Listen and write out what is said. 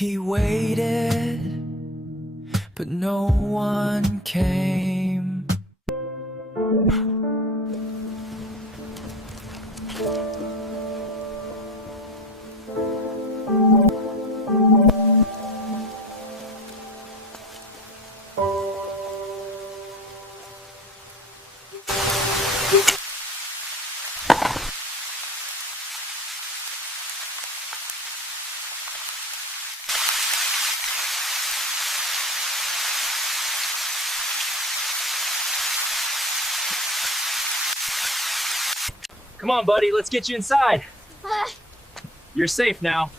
He waited, but no one came. Come on, buddy, let's get you inside. You're safe now.